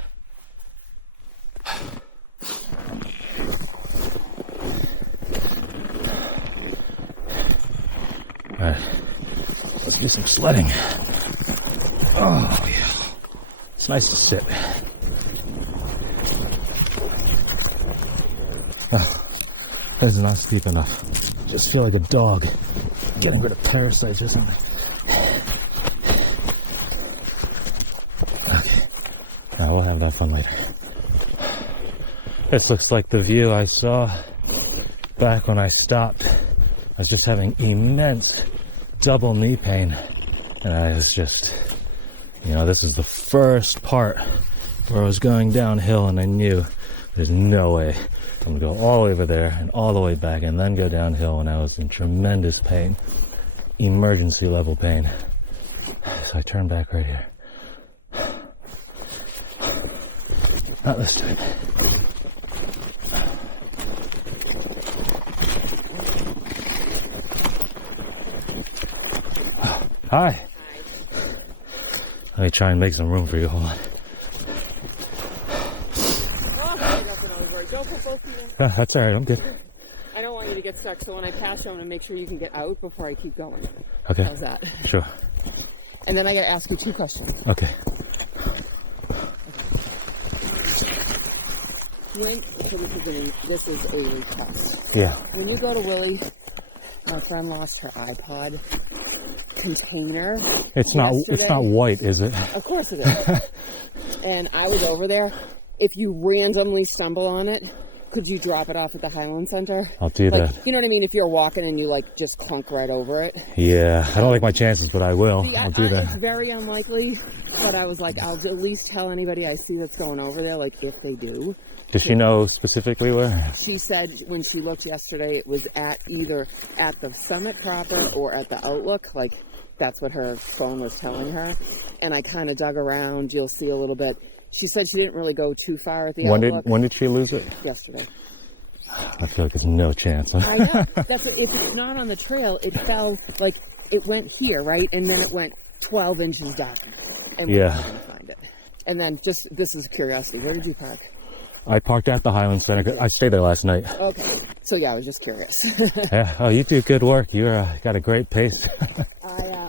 Alright, let's do some sledding. Oh, yeah. It's nice to sit. Oh, this is not steep enough. Just feel like a dog getting rid of parasites or something. Okay, now we'll have that fun later. This looks like the view I saw back when I stopped. I was just having immense double knee pain, and I was just, you know, this is the first part where I was going downhill, and I knew there's no way I'm gonna go all the way over there and all the way back and then go downhill, and I was in tremendous pain, emergency level pain. So I turned back right here. Not this time. Hi. Let me try and make some room for you. Hold on. Don't put both of them. That's alright, I'm good. I don't want you to get stuck, so when I pass you, I'm going to make sure you can get out before I keep going. Okay. How's that? Sure. And then I got to ask you 2 questions. Okay. This is a test. Yeah. When you go to Willey, my friend lost her iPod container. It's not white, is it? Of course it is. And I was over there. If you randomly stumble on it, Could you drop it off at the Highland Center? I'll do Like, that. you know what I mean? If you're walking and you like just clunk right over it. Yeah, I don't like my chances, but I will. See, I'll do It's that. very unlikely, but I was like, I'll at least tell anybody I see that's going over there, like if they do. Does she know specifically where? She said when she looked yesterday, it was at either at the summit proper or at the Outlook. Like that's what her phone was telling her. And I kind of dug around. You'll see a little bit. She said she didn't really go too far at the Outlook. When did she lose it? Yesterday. I feel like there's no chance. I know. That's if it's not on the trail, it fell like it went here, right, and then it went 12 inches down, and we're not gonna find it. And then just this is curiosity. Where did you park? I parked at the Highland Center. I stayed there last night. Okay. So yeah, I was just curious. Yeah. Oh, you do good work. You're got a great pace.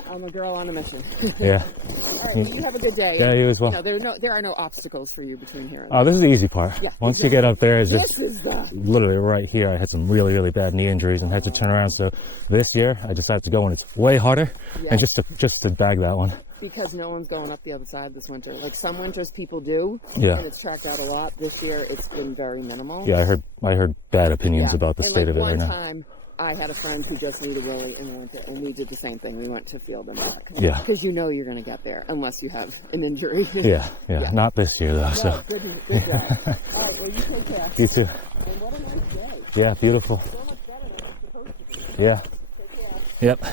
I'm a girl on a mission. Yeah. All right. You have a good day. Yeah, you as well. No, there are no obstacles for you between here and Oh, this is the easy part. Yeah, Once you get up there, it's This just is the literally right here. I had some really, really bad knee injuries and had to turn around. So this year, I decided to go when it's way harder, and just to bag that one. because no one's going up the other side this winter. Like some winters people do, Yeah. and it's tracked out a lot. This year it's been very minimal. Yeah, I heard bad opinions Yeah. about the And state like of it one right now. time, I had a friend who just moved to Willey in the winter, and we did the same thing. We went to field and back. Yeah. Because you know you're going to get there unless you have an injury. Yeah. Not this year though. No, So good job. All right, well, you take care. you too. And what a nice day. Yeah, beautiful. So much better than it's supposed to be. Yeah. Take care. Yep.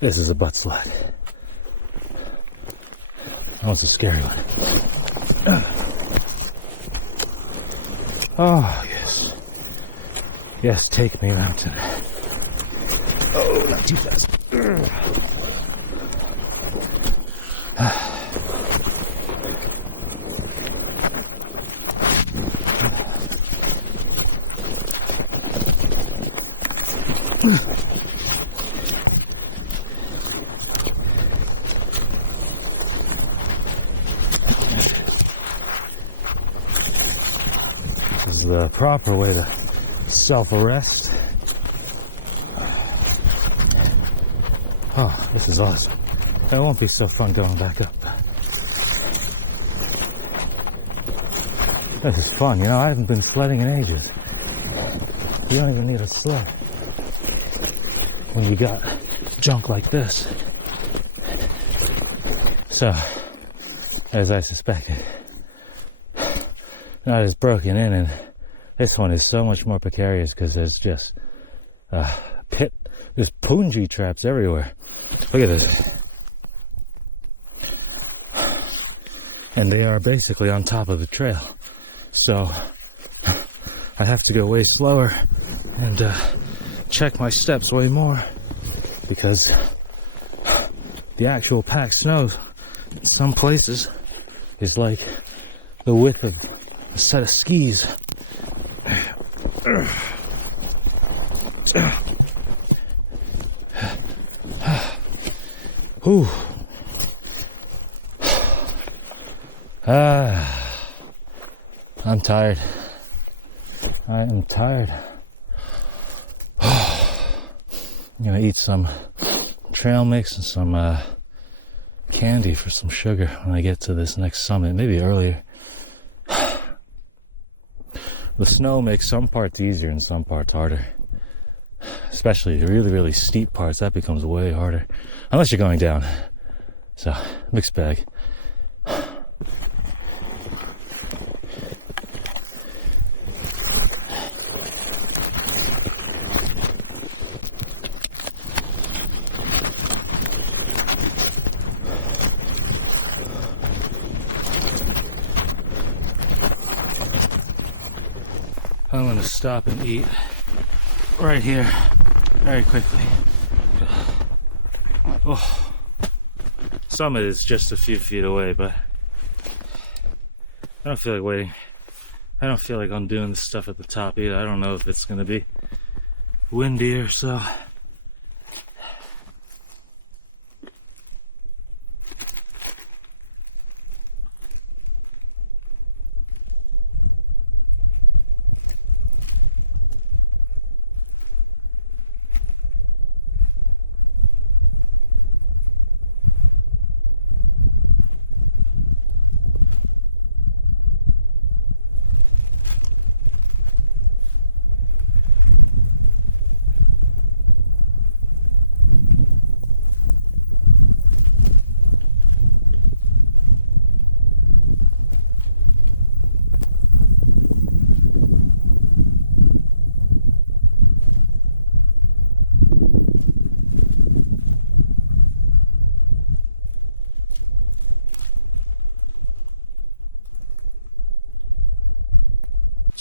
This is a butt slide. That was a scary one. Oh, yes. Yes, take me, mountain. Oh, not too fast. This is the proper way to self-arrest. Oh, this is awesome. It won't be so fun going back up. This is fun, you know, I haven't been sledding in ages. You don't even need a sled when you got junk like this. So, as I suspected, not as broken in, and this one is so much more precarious because there's just there's punji traps everywhere. Look at this. And they are basically on top of the trail. So I have to go way slower and check my steps way more because the actual packed snow in some places is like the width of a set of skis. Whew. I'm tired. I am tired. I'm gonna eat some trail mix and some candy for some sugar when I get to this next summit, maybe earlier. The snow makes some parts easier and some parts harder. Especially the really, really steep parts, that becomes way harder. Unless you're going down. So, mixed bag. I'm gonna stop and eat right here very quickly. Oh, summit is just a few feet away, but I don't feel like waiting. I don't feel like I'm doing this stuff at the top either. I don't know if it's gonna be windy or so.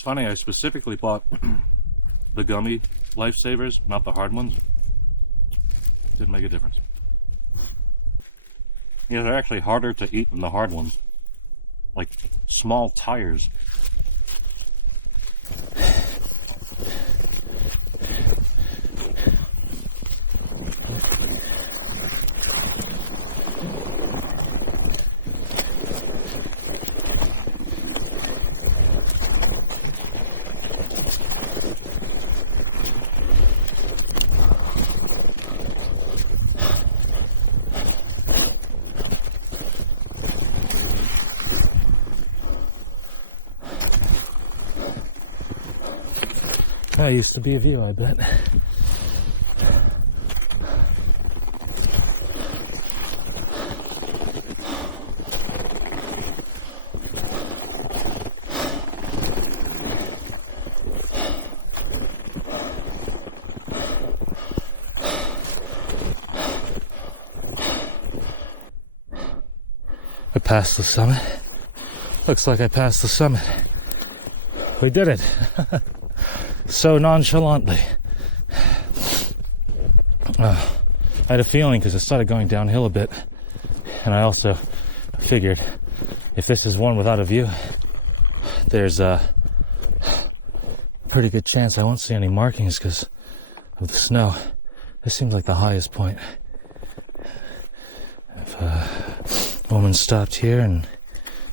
funny, I specifically bought the gummy lifesavers, not the hard ones. Didn't make a difference. Yeah, they're actually harder to eat than the hard ones. Like small tires. That used to be a view, I bet. I passed the summit. Looks like I passed the summit. We did it. So nonchalantly. I had a feeling because it started going downhill a bit, and I also figured if this is one without a view, there's a pretty good chance I won't see any markings because of the snow. This seems like the highest point. If a woman stopped here, and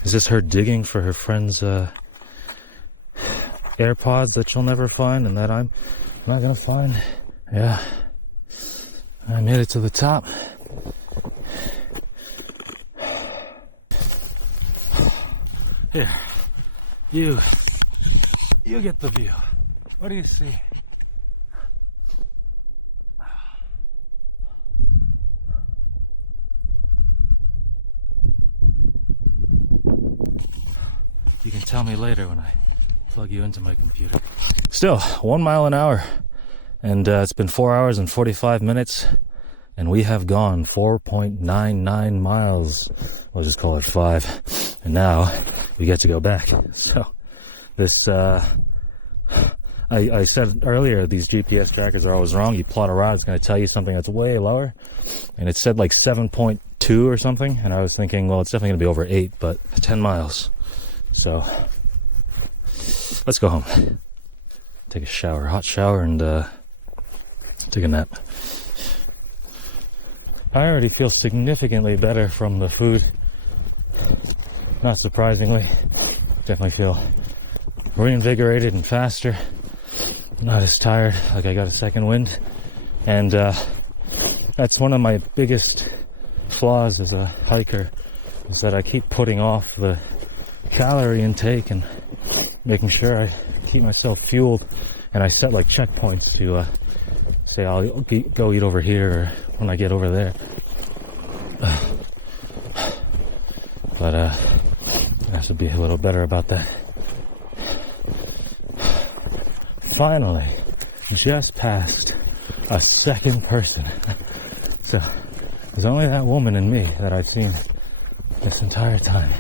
is this her digging for her friend's AirPods that you'll never find and that I'm not gonna find? Yeah, I made it to the top. Here, you get the view. What do you see? You can tell me later when I plug you into my computer. Still, 1 mile an hour. And it's been 4 hours and 45 minutes. And we have gone 4.99 miles. We'll just call it 5. And now we get to go back. So this, I said earlier, these GPS trackers are always wrong. You plot a route, it's going to tell you something that's way lower. And it said like 7.2 or something. And I was thinking, well, it's definitely going to be over 8, but 10 miles. So let's go home. Take a shower, hot shower, and take a nap. I already feel significantly better from the food. Not surprisingly. Definitely feel reinvigorated and faster. Not as tired, like I got a second wind. And that's one of my biggest flaws as a hiker, is that I keep putting off the calorie intake and making sure I keep myself fueled. And I set like checkpoints to say I'll go eat over here or when I get over there. But I have to be a little better about that. Finally, just passed a second person. So there's only that woman and me that I've seen this entire time.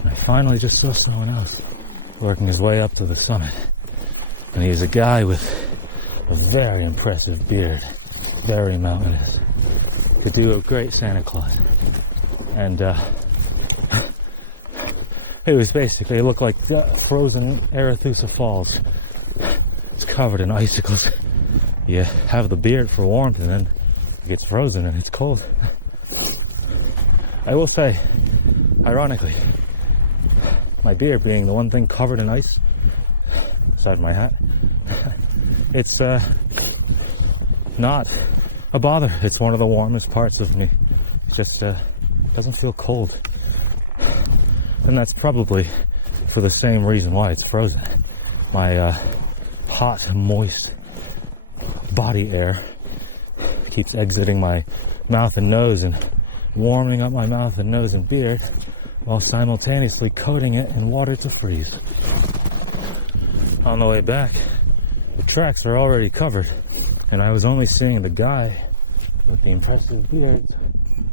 And I finally just saw someone else working his way up to the summit. And he's a guy with a very impressive beard, very mountainous. Could do a great Santa Claus. And it was basically, it looked like frozen Arethusa Falls. It's covered in icicles. You have the beard for warmth, and then it gets frozen and it's cold. I will say, ironically, my beard being the one thing covered in ice, aside my hat, it's not a bother. It's one of the warmest parts of me. It just doesn't feel cold. And that's probably for the same reason why it's frozen. My hot, moist body air keeps exiting my mouth and nose and warming up my mouth and nose and beard while simultaneously coating it in water to freeze. On the way back, the tracks are already covered, and I was only seeing the guy with the impressive beard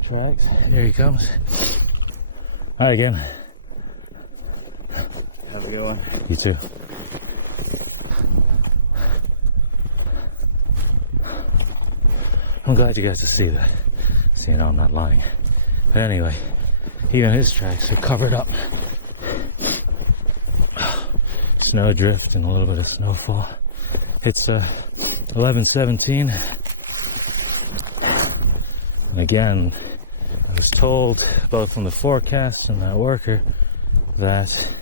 tracks. Here he comes. Hi again. How's it going? You too. I'm glad you guys to see that. See, I'm not lying. But anyway, even his tracks are covered up. Snow drift and a little bit of snowfall. It's 11:17. And again, I was told both from the forecast and that worker that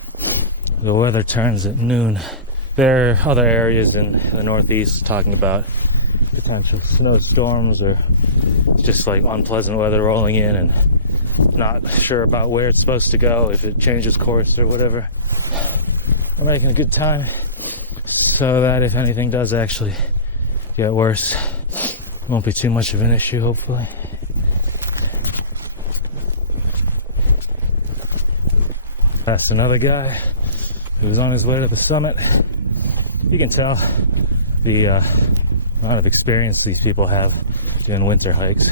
the weather turns at noon. There are other areas in the northeast talking about potential snowstorms or just like unpleasant weather rolling in, and not sure about where it's supposed to go, if it changes course or whatever. We're making a good time so that if anything does actually get worse, it won't be too much of an issue, hopefully. Passed another guy who was on his way to the summit. You can tell the amount of experience these people have doing winter hikes.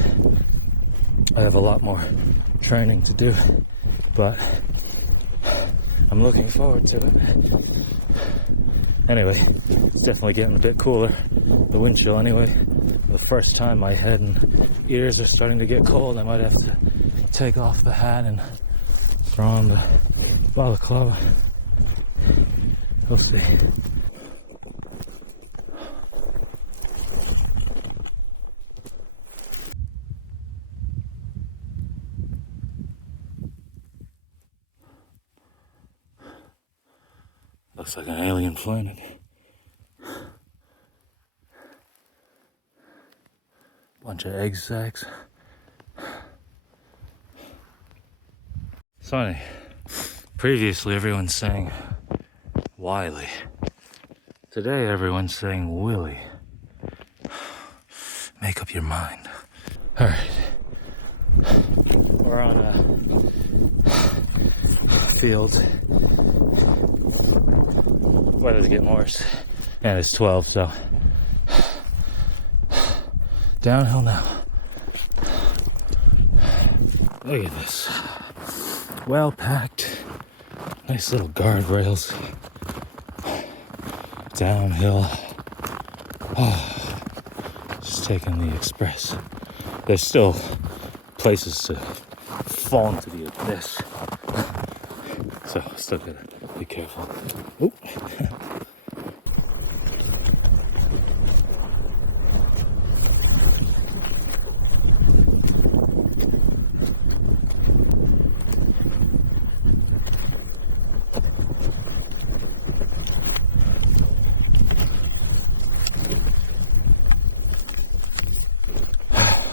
I have a lot more training to do, but I'm looking forward to it. Anyway, it's definitely getting a bit cooler. The wind chill anyway. For the first time my head and ears are starting to get cold. I might have to take off the hat and throw on the balaclava. We'll see. Looks like an alien planet. Bunch of egg sacs. It's funny. Previously everyone's saying Wiley. Today everyone's saying Willey. Make up your mind. Alright. We're on a field. Weather's getting worse. And it's 12, so downhill now. Look at this. Well packed. Nice little guardrails. Downhill. Oh, just taking the express. There's still places to fall into the abyss. So still gotta be careful. Oop.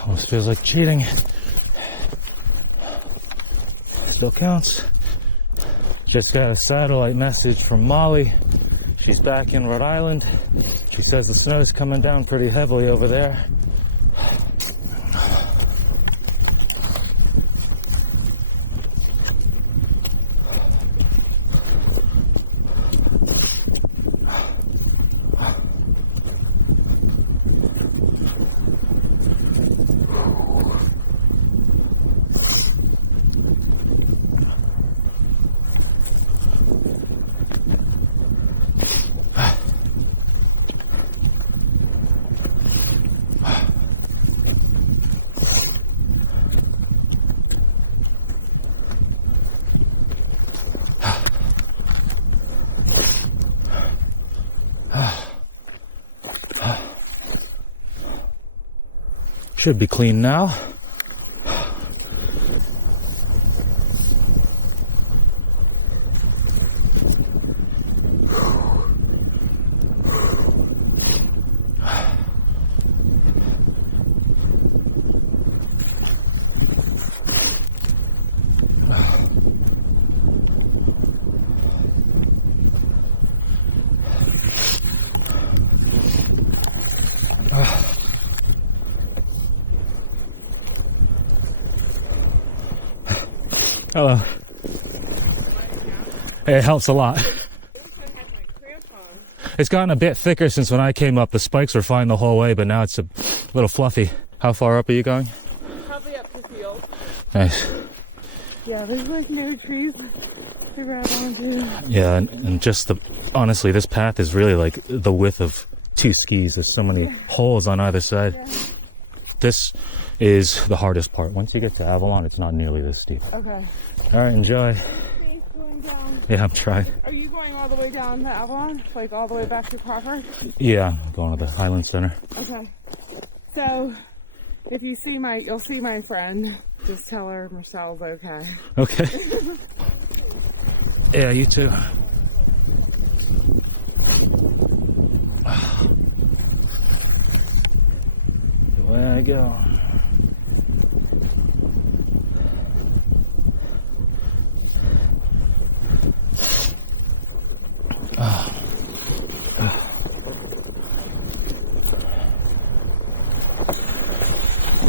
Almost feels like cheating. Still counts. Just got a satellite message from Molly. She's back in Rhode Island. She says the snow's coming down pretty heavily over there. Should be clean now. Hello. It helps a lot. It's gotten a bit thicker since when I came up. The spikes were fine the whole way, but now it's a little fluffy. How far up are you going? Probably up the field. Nice. Yeah, there's like no trees to grab onto. Yeah, and just honestly, this path is really like the width of 2 skis. There's so many holes on either side. this is the hardest part. Once you get to Avalon, it's not nearly this steep. Okay. All right, enjoy. Okay, going down. Yeah, I'm trying. Are you going all the way down the Avalon? Like all the way back to Crawford? Yeah, I'm going to the Highland Center. Okay. So, if you see you'll see my friend. Just tell her Michelle's okay. Okay. Yeah, you too. Away I go.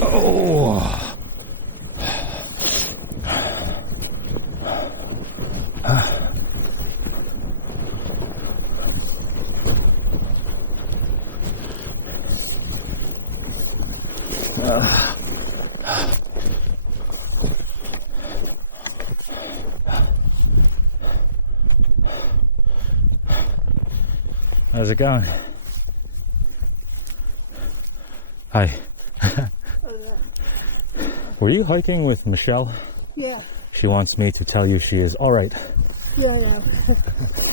Oh. How's it going? Hi. Were you hiking with Michelle? Yeah, She wants me to tell you she is all right. yeah.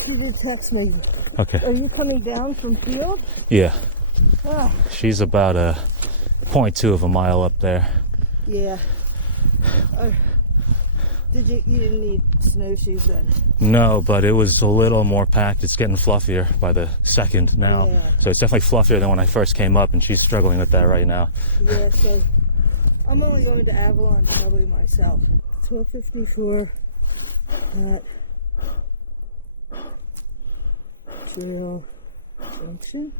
She did text me. Okay. Are you coming down from field? Yeah. Ah, She's about a 0.2 of a mile up there. yeah. You didn't need snowshoes then? No, but it was a little more packed. It's getting fluffier by the second now. Yeah. So it's definitely fluffier than when I first came up, and she's struggling with that right now. Yeah, so I'm only going to Avalon probably myself. 1254 at Trail Junction.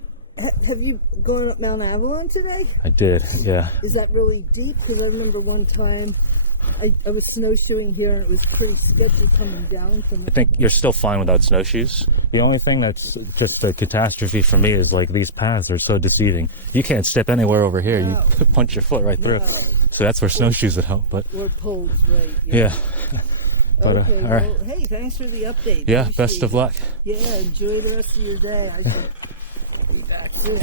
Have you gone up Mount Avalon today? I did, yeah. Is that really deep? Because I remember one time I was snowshoeing here and it was pretty sketchy coming down from I think you're still fine without snowshoes. The only thing that's just a catastrophe for me is like these paths are so deceiving. You can't step anywhere over here. No. You punch your foot right through. No. So that's where snowshoes would help. But Or poles, right? yeah. But Okay, all right. well, hey, thanks for the update. Yeah, Appreciate best of it. luck. Yeah, enjoy the rest of your day. I should be back soon.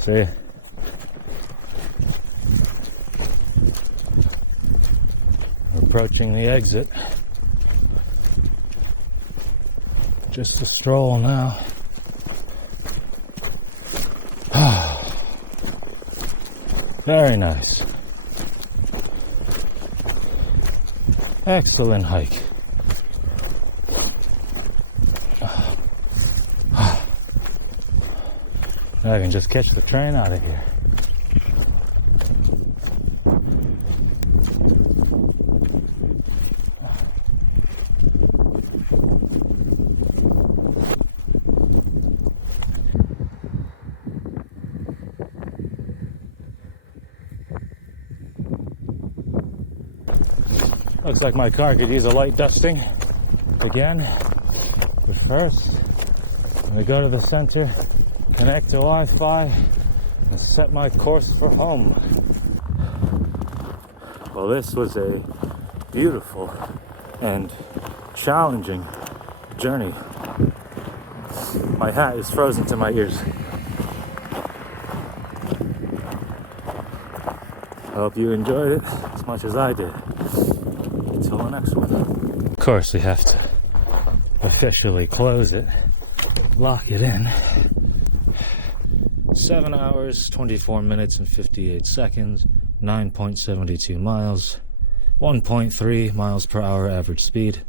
See ya. We're approaching the exit. Just a stroll now. Very nice. Excellent hike. Now I can just catch the train out of here. Looks like my car could use a light dusting again. But first, I'm gonna go to the center, connect to Wi-Fi, and set my course for home. Well, this was a beautiful and challenging journey. My hat is frozen to my ears. Hope you enjoyed it as much as I did. Until the next one. Of course, we have to officially close it, lock it in. 7 hours, 24 minutes, and 58 seconds, 9.72 miles, 1.3 miles per hour average speed,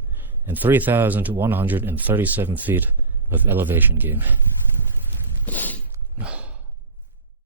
and 3,137 feet of elevation gain.